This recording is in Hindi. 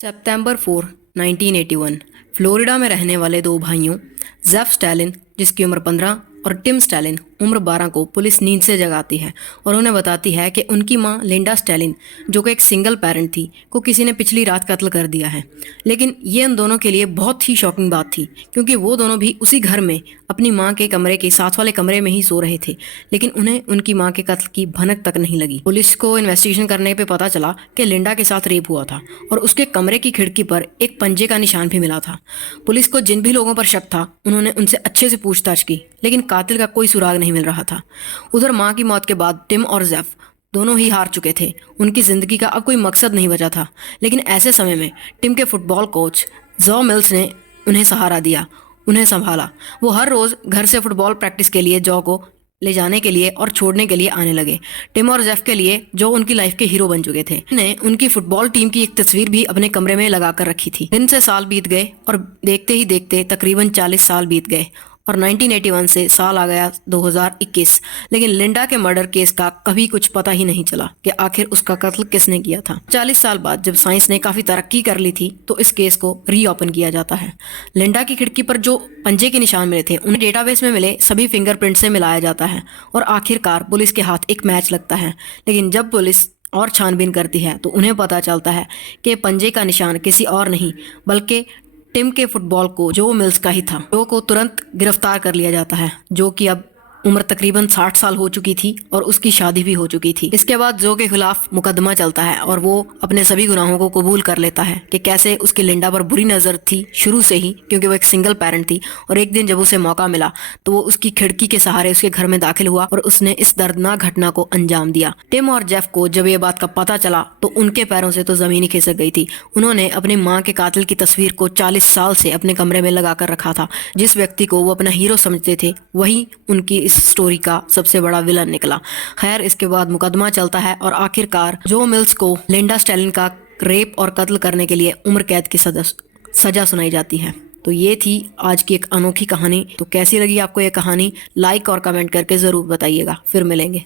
सितंबर 4, 1981 फ्लोरिडा में रहने वाले दो भाइयों जेफ स्टैलिन जिसकी उम्र 15 और टिम स्टैलिन उम्र 12 को पुलिस नींद से जगाती है और उन्हें बताती है कि उनकी मां लिंडा स्टैलिन जो कि एक सिंगल पेरेंट थी को किसी ने पिछली रात कत्ल कर दिया है। लेकिन ये उन दोनों के लिए बहुत ही शॉकिंग बात थी क्योंकि वो दोनों भी उसी घर में अपनी मां के कमरे के साथ वाले कमरे में ही सो रहे थे, लेकिन उन्हें उनकी मां के कत्ल की भनक तक नहीं लगी। पुलिस को इन्वेस्टिगेशन करने पे पता चला कि लिंडा के साथ रेप हुआ था और उसके कमरे की खिड़की पर एक पंजे का निशान भी मिला था। पुलिस को जिन भी लोगों पर शक था उन्होंने उनसे अच्छे से पूछताछ की, लेकिन कातिल का कोई सुराग नहीं मिल रहा था। उधर मां की मौत के बाद टिम और जेफ दोनों ही हार चुके थे, उनकी जिंदगी का अब कोई मकसद नहीं बचा था। लेकिन ऐसे समय में टिम के फुटबॉल कोच जॉ मिल्स ने उन्हें सहारा दिया, उन्हें संभाला। वो हर रोज घर से फुटबॉल प्रैक्टिस के लिए जॉ को ले जाने के लिए और छोड़ने के लिए आने लगे। टिम और जेफ के लिए जो उनकी लाइफ के हीरो बन चुके थे। ने उनकी फुटबॉल टीम की एक तस्वीर भी अपने कमरे में लगा कर रखी थी। दिन से साल बीत गए और देखते ही देखते तकरीबन 40 साल बीत गए और 1981 से साल आ गया 2021। लेकिन लिंडा के मर्डर केस का कभी कुछ पता ही नहीं चला कि आखिर उसका कत्ल किसने किया था। 40 साल बाद जब साइंस ने काफी तरक्की कर ली थी तो इस केस को रीओपन किया जाता है। लिंडा की खिड़की पर जो पंजे के निशान मिले थे उन्हें डेटाबेस में मिले सभी फिंगरप्रिंट से मिलाया जाता है और आखिरकार पुलिस के हाथ एक मैच लगता है। लेकिन जब पुलिस और छानबीन करती है तो उन्हें पता चलता है कि पंजे का निशान किसी और नहीं बल्कि टिम के फुटबॉल को जो मिल्स का ही था। जो को तुरंत गिरफ्तार कर लिया जाता है, जो कि अब उम्र तकरीबन 60 साल हो चुकी थी और उसकी शादी भी हो चुकी थी। इसके बाद जो के खिलाफ मुकदमा चलता है और वो अपने सभी गुनाहों को कबूल कर लेता है कि कैसे उसकी लिंडा पर बुरी नज़र थी शुरू से ही, क्योंकि वो एक सिंगल पेरेंट थी। और एक दिन जब उसे मौका मिला तो वो उसकी खिड़की के सहारे उसके घर में दाखिल हुआ और उसने इस दर्दनाक घटना को अंजाम दिया। टिम और जेफ को जब ये बात का पता चला तो उनके पैरों से तो जमीन ही खिसक गई थी। उन्होंने अपनी माँ के कातिल की तस्वीर को 40 साल से अपने कमरे में लगा कर रखा था। जिस व्यक्ति को वो अपना हीरो समझते थे वही उनकी इस स्टोरी का सबसे बड़ा विलन निकला। खैर, इसके बाद मुकदमा चलता है और आखिरकार जो मिल्स को लिंडा स्टैलिन का रेप और कत्ल करने के लिए उम्र कैद की सजा सुनाई जाती है। तो ये थी आज की एक अनोखी कहानी। तो कैसी लगी आपको ये कहानी? लाइक और कमेंट करके ज़रूर बताइएगा। फिर मिलेंगे।